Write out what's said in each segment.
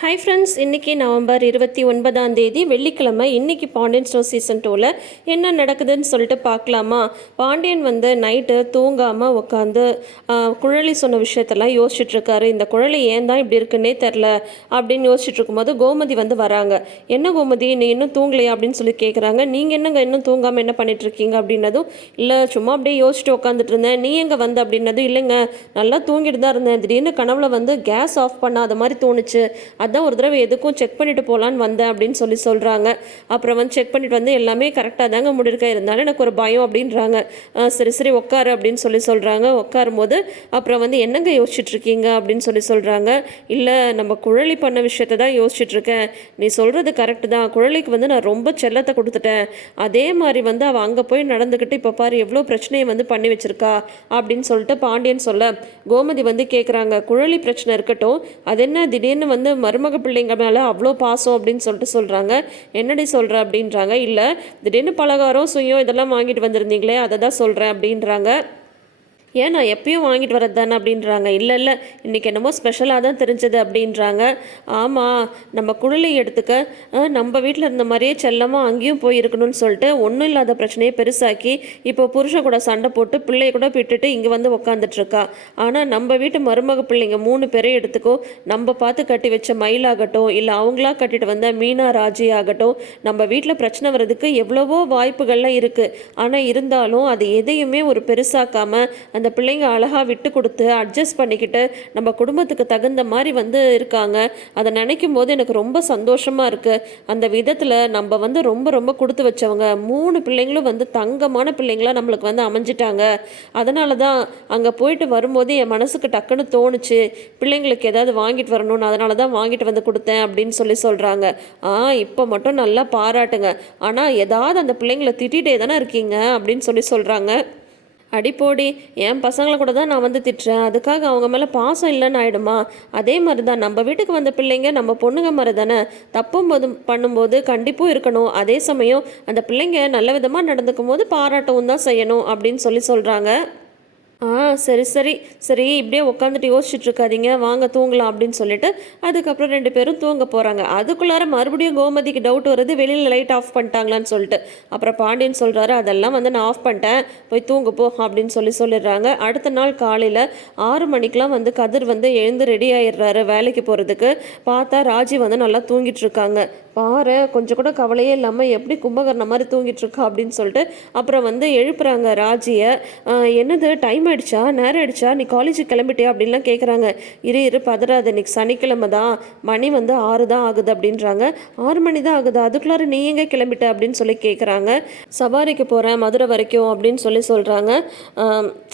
Hi friends இன்றைக்கி November இருபத்தி ஒன்பதாம் தேதி வெள்ளிக்கிழமை இன்றைக்கி பாண்டியன் ஸ்டோர் சீசன் டூவில் என்ன நடக்குதுன்னு சொல்லிட்டு பார்க்கலாமா? பாண்டியன் வந்து நைட்டு தூங்காமல் உட்காந்து குழலி சொன்ன விஷயத்தெல்லாம் யோசிச்சுட்ருக்காரு. இந்த குழலி ஏன் தான் இப்படி இருக்குன்னே தெரில அப்படின்னு யோசிச்சுட்டு இருக்கும்போது கோமதி வந்து வராங்க. என்ன கோமதி நீ இன்னும் தூங்கலையா அப்படின்னு சொல்லி கேட்குறாங்க நீங்கள் என்னங்க இன்னும் தூங்காமல் என்ன பண்ணிட்டு இருக்கீங்க அப்படின்னதும் இல்லை சும்மா அப்படியே யோசிச்சுட்டு உட்காந்துட்டு இருந்தேன். நீ எங்கே வந்த? அப்படின்னதும் இல்லைங்க நல்லா தூங்கிட்டு தான் இருந்தேன். திடீர்னு கனவுல வந்து கேஸ் ஆஃப் பண்ணாத மாதிரி தோணுச்சு. அதான் ஒரு தடவை எதுக்கும் செக் பண்ணிட்டு போகலான்னு வந்தேன் அப்படின்னு சொல்லி சொல்கிறாங்க அப்புறம் வந்து செக் பண்ணிட்டு வந்து எல்லாமே கரெக்டாக தாங்க முடியிருக்க இருந்தாலும் எனக்கு ஒரு பயம் அப்படின்றாங்க. சரி சரி உட்காரு அப்படின்னு சொல்லி சொல்கிறாங்க உட்காரும் போது அப்புறம் வந்து என்னங்க யோசிச்சுட்ருக்கீங்க அப்படின்னு சொல்லி சொல்கிறாங்க இல்லை நம்ம குழலி பண்ண விஷயத்த தான் யோசிச்சுட்ருக்கேன் நீ சொல்கிறது கரெக்டு தான். குழலிக்கு வந்து நான் ரொம்ப செல்லத்தை கொடுத்துட்டேன். அதே மாதிரி வந்து அவள் அங்கே போய் நடந்துக்கிட்டு இப்போ பாரு எவ்வளோ பிரச்சனையை வந்து பண்ணி வச்சிருக்கா அப்படின்னு சொல்லிட்டு பாண்டியன் சொல்ல கோமதி வந்து கேட்குறாங்க குழலி பிரச்சனை இருக்கட்டும் அது என்ன திடீர்னு வந்து மருமக பிள்ளைங்க மேலே அவ்வளோ பாசம் அப்படின்னு சொல்லிட்டு சொல்கிறாங்க என்னடி சொல்கிற அப்படின்றாங்க. இல்லை திடீர்னு பலகாரம் சுயம் இதெல்லாம் வாங்கிட்டு வந்திருந்தீங்களே அதை தான் சொல்கிறேன் அப்படின்றாங்க. ஏன் நான் எப்பயும் வாங்கிட்டு வரது தானே அப்படின்றாங்க. இல்லை இல்லை இன்றைக்கி என்னமோ ஸ்பெஷலாக தான் தெரிஞ்சது அப்படின்றாங்க. ஆமாம் நம்ம குழலை எடுத்துக்க நம்ம வீட்டில் இருந்த மாதிரியே செல்லமாக அங்கேயும் போயிருக்கணும்னு சொல்லிட்டு ஒன்றும் இல்லாத பிரச்சனையை பெருசாக்கி இப்போ புருஷன் கூட சண்டை போட்டு பிள்ளைய கூட விட்டுட்டு இங்கே வந்து உக்காந்துட்ருக்கா ஆனால் நம்ம வீட்டு மருமக பிள்ளைங்க மூணு பேரை எடுத்துக்கோ நம்ம பார்த்து கட்டி வச்ச மயிலாகட்டும் இல்லை அவங்களா கட்டிட்டு வந்த மீனா ராஜி ஆகட்டும் நம்ம வீட்டில் பிரச்சனை வர்றதுக்கு எவ்வளவோ வாய்ப்புகள்லாம் இருக்குது ஆனால் இருந்தாலும் அது எதையுமே ஒரு பெருசாக்காமல் அந்த பிள்ளைங்க அழகாக விட்டு கொடுத்து அட்ஜஸ்ட் பண்ணிக்கிட்டு நம்ம குடும்பத்துக்கு தகுந்த மாதிரி வந்து இருக்காங்க. அதை நினைக்கும் போது எனக்கு ரொம்ப சந்தோஷமாக இருக்குது அந்த விதத்தில் நம்ம வந்து ரொம்ப ரொம்ப கொடுத்து வச்சவங்க மூணு பிள்ளைங்களும் வந்து தங்கமான பிள்ளைங்களா நம்மளுக்கு வந்து அமைஞ்சிட்டாங்க. அதனால தான் அங்கே போயிட்டு வரும்போது என் மனசுக்கு டக்குன்னு தோணுச்சு பிள்ளைங்களுக்கு ஏதாவது வாங்கிட்டு வரணும்னு. அதனால தான் வாங்கிட்டு வந்து கொடுத்தேன் அப்படின்னு சொல்லி சொல்கிறாங்க ஆ இப்போ மட்டும் நல்லா பாராட்டுங்க. ஆனால் ஏதாவது அந்த பிள்ளைங்களை திட்டிகிட்டே தானே இருக்கீங்க அப்படின்னு சொல்லி சொல்கிறாங்க அடிப்போடி என் பசங்களை கூட தான் நான் வந்து திட்டுறேன். அதுக்காக அவங்க மேலே பாசம் இல்லைன்னு ஆயிடுமா? அதே மாதிரி தான் நம்ம வீட்டுக்கு வந்த பிள்ளைங்க நம்ம பொண்ணுங்க மாதிரி தானே? தப்பும் போது பண்ணும்போது கண்டிப்பும் இருக்கணும். அதே சமயம் அந்த பிள்ளைங்க நல்ல விதமாக நடந்துக்கும் போது பாராட்டவும் தான் செய்யணும் அப்படின்னு சொல்லி சொல்கிறாங்க ஆ சரி சரி. சரி இப்படியே உட்காந்துட்டு யோசிச்சுட்டு இருக்காதீங்க வாங்க தூங்கலாம் அப்படின்னு சொல்லிட்டு அதுக்கப்புறம் ரெண்டு பேரும் தூங்க போகிறாங்க அதுக்குள்ளார மறுபடியும் கோமதிக்கு டவுட் வருது. வெளியில் லைட் ஆஃப் பண்ணிட்டாங்களான்னு சொல்லிட்டு. அப்புறம் பாண்டியன் சொல்கிறாரு அதெல்லாம் வந்து நான் ஆஃப் பண்ணிட்டேன். போய் தூங்கு போ அப்படின்னு சொல்லி சொல்லிடுறாங்க. அடுத்த நாள் காலையில் ஆறு மணிக்கெலாம் வந்து கதிர் வந்து எழுந்து ரெடி ஆயிடுறாரு வேலைக்கு போகிறதுக்கு பார்த்தா ராஜி வந்து நல்லா தூங்கிட்டு இருக்காங்க பாரு கொஞ்சம் கூட கவலையே இல்லாமல் எப்படி கும்பகர்ண மாதிரி தூங்கிட்டு இருக்கா அப்படின்னு சொல்லிட்டு அப்புறம் வந்து எழுப்புறாங்க ராஜியை. என்னது டைம் ஆயிடுச்சா நேரம் ஆயிடுச்சா நீ காலேஜுக்கு கிளம்பிட்டியா அப்படின்லாம் கேட்குறாங்க இரு இரு பதறாத இன்னைக்கு சனிக்கிழமை தான் மணி வந்து ஆறு தான் ஆகுது அப்படின்றாங்க. ஆறு மணி தான் ஆகுது. அதுக்குள்ளார நீ எங்கே கிளம்பிட்ட அப்படின்னு சொல்லி கேட்குறாங்க சவாரிக்கு போகிறேன் மதுரை வரைக்கும் அப்படின்னு சொல்லி சொல்கிறாங்க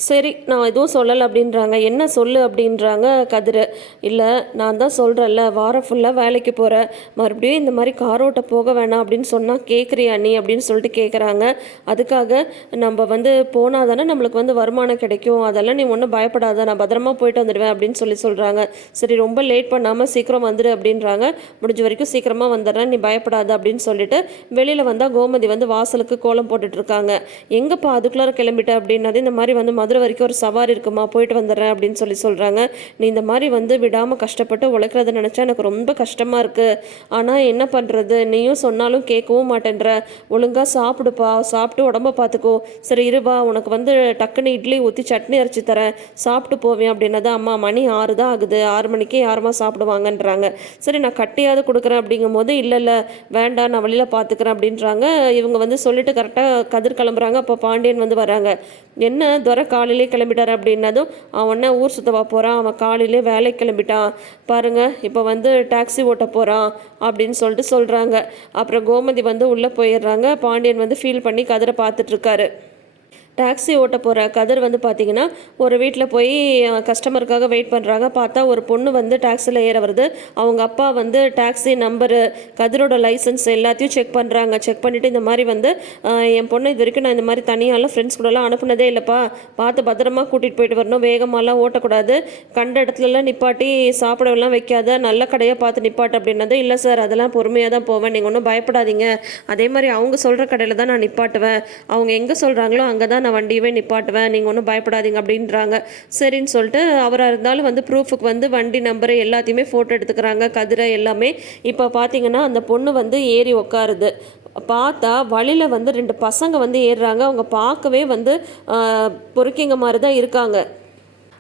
சரி நான் எதுவும் சொல்லலை அப்படின்றாங்க. என்ன சொல்லு அப்படின்றாங்க கதிர். இல்லை நான் தான் சொல்கிறேன்ல வாரம் ஃபுல்லாக வேலைக்கு போகிறேன் மறுபடியும் இந்த மாதிரி காரோட்ட போக வேணாம் அப்படின்னு சொன்னால் கேட்குறியா நீ அப்படின்னு சொல்லிட்டு கேட்குறாங்க அதுக்காக நம்ம வந்து போனால் தானே நம்மளுக்கு வந்து வருமானம் கிடைக்கும். அதெல்லாம் நீ ஒன்றும் பயப்படாத நான் பத்திரமா போயிட்டு வந்துடுவேன் அப்படின்னு சொல்லி சொல்கிறாங்க சரி ரொம்ப லேட் பண்ணாமல் சீக்கிரம் வந்துடு அப்படின்றாங்க. முடிஞ்ச வரைக்கும் சீக்கிரமாக வந்துடுறேன் நீ பயப்படாத அப்படின்னு சொல்லிட்டு வெளியில் வந்தால் கோமதி வந்து வாசலுக்கு கோலம் போட்டுட்ருக்காங்க எங்கேப்பா அதுக்குள்ளார கிளம்பிட்ட அப்படின்னது இந்த மாதிரி வந்து மதுரை வரைக்கும் ஒரு சவாரி இருக்குமா போயிட்டு வந்துடுறேன் அப்படின்னு சொல்லி சொல்கிறாங்க நீ இந்த மாதிரி வந்து விடாமல் கஷ்டப்பட்டு உழைக்கிறத நினச்சா எனக்கு ரொம்ப கஷ்டமாக இருக்குது ஆனால் என்ன பண்ணுறது நீயும் சொன்னாலும் கேட்கவும் மாட்டேன்ற. ஒழுங்காக சாப்பிடுப்பா சாப்பிட்டு உடம்ப பார்த்துக்கோ சரி இருவா உனக்கு வந்து டக்குன்னு இட்லி ஊற்றி சட்னி அரைச்சி தரேன் சாப்பிட்டு போவேன் அப்படின்னது அம்மா மணி ஆறு தான் ஆகுது. ஆறு மணிக்கே யாருமா சாப்பிடுவாங்கன்றாங்க. சரி நான் கட்டியாவது கொடுக்குறேன் அப்படிங்கும்போது இல்லை இல்லை வேண்டாம் நான் வழியில் பார்த்துக்கிறேன் அப்படின்றாங்க. இவங்க வந்து சொல்லிட்டு கரெக்டாக கதிர் கிளம்புறாங்க. அப்போ பாண்டியன் வந்து வராங்க. என்ன துரை காலையிலே கிளம்பிட்டார் அப்படின்னதும் அவன் ஊர் சுத்தவா போகிறான் அவன் காலையிலே வேலைக்கு கிளம்பிட்டான். பாருங்கள் இப்போ வந்து டாக்ஸி ஓட்ட போகிறான் அப்படின்னு சொல்லிட்டு சொல்கிறாங்க அப்புறம் கோமதி வந்து உள்ளே போயிடுறாங்க. பாண்டியன் வந்து ஃபீல் பண்ணி கதிரை பார்த்துட்ருக்காரு டாக்ஸி ஓட்ட போகிற கதிர் வந்து பார்த்தீங்கன்னா ஒரு வீட்டில் போய் கஸ்டமருக்காக வெயிட் பண்ணுறாங்க பார்த்தா ஒரு பொண்ணு வந்து டாக்ஸியில் ஏற வருது. அவங்க அப்பா வந்து டாக்ஸி நம்பரு கதிரோட லைசன்ஸ் எல்லாத்தையும் செக் பண்ணுறாங்க செக் பண்ணிவிட்டு இந்த மாதிரி வந்து என் பொண்ணு இது வரைக்கும் நான் இந்த மாதிரி தனியாலாம் ஃப்ரெண்ட்ஸ் கூடலாம் அனுப்புனதே இல்லைப்பா. பார்த்து பத்திரமா கூட்டிகிட்டு போயிட்டு வரணும். வேகமாலாம் ஓட்டக்கூடாது. கண்ட இடத்துலலாம் நிப்பாட்டி சாப்பிடலாம் வைக்காத. நல்ல கடையாக பார்த்து நிப்பாட்டு அப்படின்னது இல்லை சார். அதெல்லாம் பொறுமையாக தான் போவேன். நீங்கள் ஒன்றும் பயப்படாதீங்க. அதே மாதிரி அவங்க சொல்கிற கடையில் தான் நான் நிப்பாட்டுவேன். அவங்க எங்கே சொல்கிறாங்களோ அங்கே தான் நான் வண்டியவே நிப்பாட்டுவேன் நீங்கள் ஒன்றும் பயப்படாதீங்க அப்படின்றாங்க. சரின்னு சொல்லிட்டு அவராக இருந்தாலும் வந்து ப்ரூஃபுக்கு வந்து வண்டி நம்பரு எல்லாத்தையுமே ஃபோட்டோ எடுத்துக்கிறாங்க கதிரை எல்லாமே. இப்போ பார்த்தீங்கன்னா அந்த பொண்ணு வந்து ஏறி உட்காருது பார்த்தா வழியில் வந்து ரெண்டு பசங்க வந்து ஏறுறாங்க. அவங்க பார்க்கவே வந்து பொறுக்கிங்க மாதிரி தான் இருக்காங்க.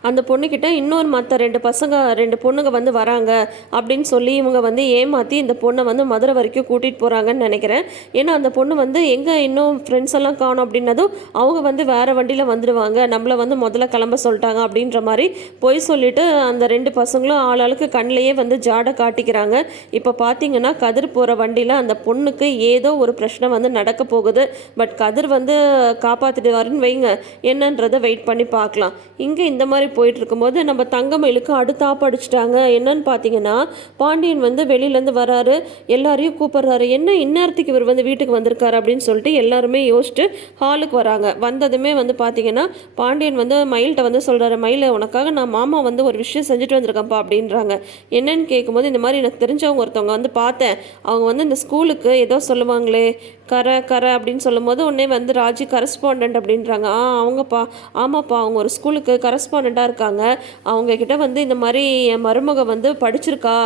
அந்த பொண்ணுக்கிட்ட இன்னொரு மற்ற ரெண்டு பசங்க ரெண்டு பொண்ணுங்க வந்து வராங்க அப்படின்னு சொல்லி இவங்க வந்து ஏமாற்றி இந்த பொண்ணை வந்து மதுரை வரைக்கும் கூட்டிகிட்டு போகிறாங்கன்னு நினைக்கிறேன். ஏன்னா அந்த பொண்ணு வந்து எங்கே இன்னும் ஃப்ரெண்ட்ஸ் எல்லாம் காணும் அப்படின்னதும் அவங்க வந்து வேறு வண்டியில் வந்துடுவாங்க நம்மளை வந்து முதல்ல கிளம்ப சொல்லிட்டாங்க அப்படின்ற மாதிரி பொய் சொல்லிட்டு அந்த ரெண்டு பசங்களும் ஆளாளுக்கு கண்ணிலையே வந்து ஜாடை காட்டிக்கிறாங்க. இப்போ பார்த்தீங்கன்னா கதிர் போகிற வண்டியில் அந்த பொண்ணுக்கு ஏதோ ஒரு பிரச்சனை வந்து நடக்க போகுது. பட் கதிர் வந்து காப்பாற்றிடுவாருன்னு வைங்க. என்னன்றதை வெயிட் பண்ணி பார்க்கலாம். இங்கே இந்த மாதிரி போயிட்டு இருக்கும்போது நம்ம தங்கமயிலுக்கு அடுத்தாப்பு அடிச்சிட்டாங்க என்னன்னு பார்த்தீங்கன்னா பாண்டியன் வந்து வெளியிலேருந்து வராரு. எல்லாரையும் கூப்பிடுறாரு. என்ன இந்நேரத்துக்கு இவர் வந்து வீட்டுக்கு வந்திருக்காரு? அப்படின்னு சொல்லிட்டு எல்லாருமே யோசிச்சுட்டு ஹாலுக்கு வராங்க. வந்ததுமே வந்து பார்த்தீங்கன்னா பாண்டியன் வந்து மயில்கிட்ட வந்து சொல்கிறாரு மயில உனக்காக நான் மாமா வந்து ஒரு விஷயம் செஞ்சுட்டு வந்திருக்கேன்ப்பா அப்படின்றாங்க. என்னன்னு கேட்கும்போது இந்த மாதிரி எனக்கு தெரிஞ்சவங்க ஒருத்தவங்க வந்து பார்த்தேன். அவங்க வந்து இந்த ஸ்கூலுக்கு ஏதோ சொல்லுவாங்களே கரை கரை அப்படின்னு சொல்லும்போது உடனே வந்து ராஜி கரஸ்பாண்டன்ட் அப்படின்றாங்க. ஆ அவங்கப்பா. ஆமாப்பா அவங்க ஒரு ஸ்கூலுக்கு கரஸ்பாண்டண்ட்டாக இருக்காங்க. அவங்க கிட்ட வந்து இந்த மாதிரி என் மருமக வந்து படிச்சிருக்கா.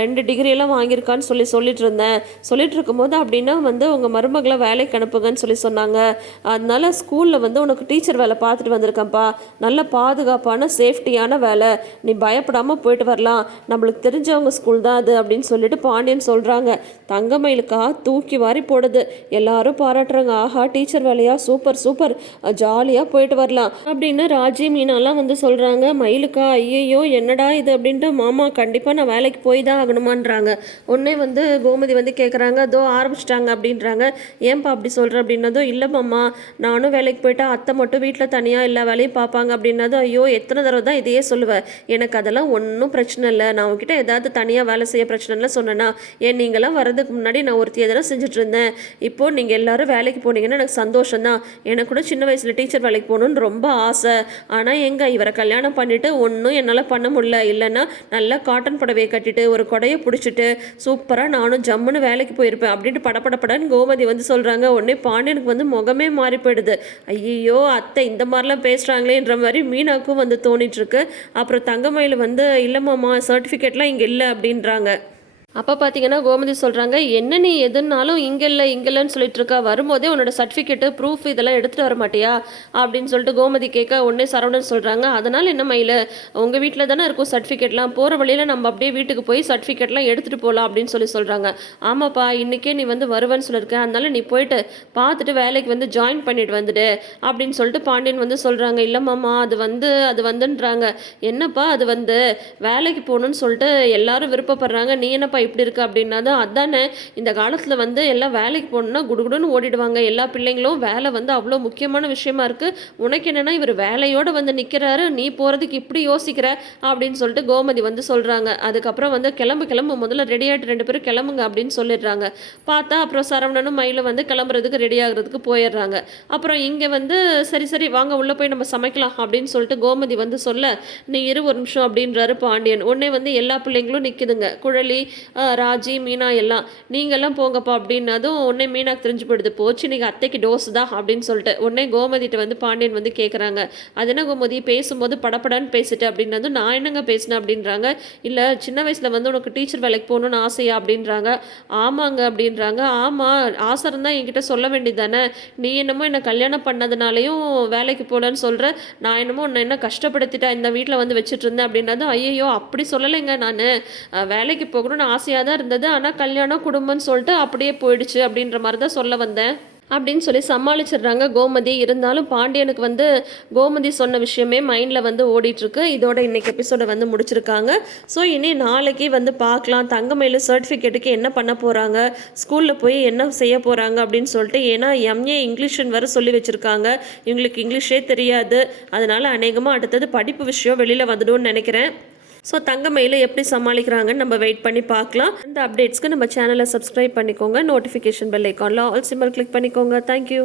ரெண்டு டிகிரி எல்லாம் வாங்கியிருக்கான்னு சொல்லி சொல்லிட்டு இருந்தேன். சொல்லிட்டு இருக்கும்போது அப்படின்னா வந்து உங்கள் மருமகளை வேலைக்கு அனுப்புங்கன்னு சொல்லி சொன்னாங்க. அதனால ஸ்கூலில் வந்து உனக்கு டீச்சர் வேலை பார்த்துட்டு வந்திருக்கேன்ப்பா. நல்ல பாதுகாப்பான சேஃப்டியான வேலை. நீ பயப்படாமல் போயிட்டு வரலாம். நம்மளுக்கு தெரிஞ்சவங்க ஸ்கூல் தான் அது அப்படின்னு சொல்லிட்டு பாண்டியன் சொல்கிறாங்க தங்கமயிலுக்கா தூக்கி வாரி போடுது. எல்லாரும் பாராட்டுறாங்க. ஆஹா டீச்சர் வேலையா? சூப்பர் சூப்பர் ஜாலியாக போயிட்டு வரலாம். அப்படின்னு ராஜி மீனாலாம் வந்து சொல்கிறாங்க மயிலுக்கா ஐயையோ என்னடா இது? அப்படின்ட்டு மாமா கண்டிப்பாக நான் வேலைக்கு போய் தான் ஆகணுமான்றாங்க. உடனே வந்து கோமதி வந்து கேட்குறாங்க அதோ ஆரம்பிச்சிட்டாங்க அப்படின்றாங்க. ஏன்பா அப்படி சொல்கிற அப்படின்னதும் இல்லை மாமா நானும் வேலைக்கு போயிட்டா அத்தை மட்டும் வீட்டில் தனியாக எல்லா வேலையும் பார்ப்பாங்க அப்படின்னதும் ஐயோ எத்தனை தடவை தான் இதையே சொல்லுவேன் எனக்கு அதெல்லாம் ஒன்றும் பிரச்சனை இல்லை. நான் உங்ககிட்ட ஏதாவது தனியாக வேலை செய்ய பிரச்சனைலாம் சொன்னேன்னா ஏன் நீங்களாம் வர்றதுக்கு முன்னாடி நான் ஒருத்தி எதனா செஞ்சுட்டு இருந்தேன் இப்போது நீங்கள் எல்லாரும் வேலைக்கு போனீங்கன்னா எனக்கு சந்தோஷம் தான் எனக்கு கூட சின்ன வயசில் டீச்சர் வேலைக்கு போகணுன்னு ரொம்ப ஆசை. ஆனால் எங்கே இவரை கல்யாணம் பண்ணிட்டு ஒன்றும் என்னால் பண்ண முடியல. இல்லைன்னா நல்லா காட்டன் புடவையை கட்டிட்டு ஒரு கொடையை பிடிச்சிட்டு சூப்பராக நானும் ஜம்முன்னு வேலைக்கு போயிருப்பேன் அப்படின்ட்டு படப்படப்படன்னு கோமதி வந்து சொல்கிறாங்க உடனே பாண்டியனுக்கு வந்து முகமே மாறி போயிடுது. ஐயோ அத்தை இந்த மாதிரிலாம் பேசுகிறாங்களேன்ற மாதிரி மீனாக்கும் வந்து தோணிட்டு இருக்கு. அப்புறம் தங்கமயில் வந்து இல்லைம்மாம்மா சர்டிஃபிகேட்லாம் இங்கே இல்லை அப்படின்றாங்க. அப்போ பார்த்தீங்கன்னா கோமதி சொல்கிறாங்க என்ன நீ எதுனாலும் இங்கே இல்லை இங்கே இல்லைன்னு சொல்லிட்டு இருக்கா? வரும்போதே உன்னோட சர்டிஃபிகேட்டு ப்ரூஃப் இதெல்லாம் எடுத்துகிட்டு வர மாட்டியா? அப்படின்னு சொல்லிட்டு கோமதி கேட்க உடனே சரவணன் சொல்கிறாங்க அதனால் என்ன மயில்? உங்கள் வீட்டில் தானே இருக்கும் சர்டிஃபிகேட்லாம் போகிற வழியில் நம்ம அப்படியே வீட்டுக்கு போய் சர்டிஃபிகேட்லாம் எடுத்துகிட்டு போகலாம் அப்படின்னு சொல்லி சொல்கிறாங்க ஆமாப்பா இன்றைக்கே நீ வந்து வருவேன்னு சொல்லியிருக்கேன் அதனால நீ போயிட்டு பார்த்துட்டு வேலைக்கு வந்து ஜாயின் பண்ணிட்டு வந்துடு அப்படின்னு சொல்லிட்டு பாண்டியன் வந்து சொல்கிறாங்க இல்லைம்மாம்மா அது வந்து அது வந்துன்றாங்க. என்னப்பா அது வந்து? வேலைக்கு போகணுன்னு சொல்லிட்டு எல்லாரும் விருப்பப்படுறாங்க. நீ என்னப்பா இப்படி இருக்கு அப்படின்னா தான் அதானே? இந்த காலத்தில் வந்து எல்லாம் வேலைக்கு போகணுன்னா குடுகுடுன்னு ஓடிடுவாங்க. எல்லா பிள்ளைங்களும் வேலை வந்து அவ்வளோ முக்கியமான விஷயமா இருக்குது உனக்கு என்னென்னா இவர் வேலையோடு வந்து நிற்கிறாரு நீ போகிறதுக்கு இப்படி யோசிக்கிற அப்படின்னு சொல்லிட்டு கோமதி வந்து சொல்கிறாங்க அதுக்கப்புறம் வந்து கிளம்பு கிளம்பு முதல்ல ரெடி ஆகிட்டு ரெண்டு பேரும் கிளம்புங்க அப்படின்னு சொல்லிடுறாங்க. பார்த்தா அப்புறம் சரவணனும் மயிலும் வந்து கிளம்புறதுக்கு ரெடி ஆகுறதுக்கு போயிடுறாங்க. அப்புறம் இங்கே வந்து சரி சரி வாங்க உள்ளே போய் நம்ம சமைக்கலாம் அப்படின்னு சொல்லிட்டு கோமதி வந்து சொல்ல நீ இரு ஒரு நிமிஷம் அப்படின்றாரு பாண்டியன். உடனே வந்து எல்லா பிள்ளைங்களும் நிற்குதுங்க குழலி ராஜி மீனா எல்லாம் நீங்கள்லாம் போங்கப்பா அப்படின்னதும் உடனே மீனாக்கு தெரிஞ்சு போயிடுது. போச்சு நீங்கள் அத்தைக்கு டோஸ் தான் அப்படின்னு சொல்லிட்டு உடனே கோமதிட்ட வந்து பாண்டியன் வந்து கேட்குறாங்க அது என்ன கோமதி பேசும்போது படப்படான்னு பேசிட்டு அப்படின்னதும் நான் என்னங்க பேசினேன்? அப்படின்றாங்க. இல்லை சின்ன வயசில் வந்து உனக்கு டீச்சர் வேலைக்கு போகணுன்னு ஆசையா? அப்படின்றாங்க. ஆமாங்க அப்படின்றாங்க. ஆமாம் ஆசை இருந்தால் என்கிட்ட சொல்ல வேண்டியது தானே நீ என்னமோ என்னை கல்யாணம் பண்ணதுனாலையும் வேலைக்கு போகலன்னு சொல்கிற நான் என்னமோ உன்னை என்ன கஷ்டப்படுத்திட்டேன் இந்த வீட்டில் வந்து வச்சுட்டு இருந்தேன் அப்படின்னதும் ஐயோ அப்படி சொல்லலைங்க நான். வேலைக்கு போகணும்னு ஆசையாக தான் இருந்தது. ஆனால் கல்யாணம் குடும்பம்னு சொல்லிட்டு அப்படியே போயிடுச்சு அப்படின்ற மாதிரி தான் சொல்ல வந்தேன். அப்படின்னு சொல்லி சமாளிச்சிடுறாங்க கோமதி. இருந்தாலும் பாண்டியனுக்கு வந்து கோமதி சொன்ன விஷயமே மைண்டில் வந்து ஓடிட்டுருக்கு. இதோட இன்னைக்கு எபிசோடை வந்து முடிச்சிருக்காங்க. ஸோ இனி நாளைக்கு வந்து பார்க்கலாம். தங்கமயில சர்டிஃபிகேட்டுக்கு என்ன பண்ண போகிறாங்க ஸ்கூலில் போய் என்ன செய்ய போகிறாங்க அப்படின்னு சொல்லிட்டு ஏன்னா எம்ஏ இங்கிலீஷ்னு வர சொல்லி வச்சுருக்காங்க. இவங்களுக்கு இங்கிலீஷே தெரியாது. அதனால் அநேகமாக அடுத்தது படிப்பு விஷயம் வெளியில் வந்துடும்னு நினைக்கிறேன். ஸோ தங்கமயில எப்படி சமாளிக்கிறாங்கன்னு நம்ம வெயிட் பண்ணி பார்க்கலாம். இந்த அப்டேட்ஸ்க்கு நம்ம சேனலை சப்ஸ்கிரைப் பண்ணிக்கோங்க. நோட்டிஃபிகேஷன் பெல் ஐக்கானில் ஆல் சிம்பல் கிளிக் பண்ணிக்கோங்க. Thank you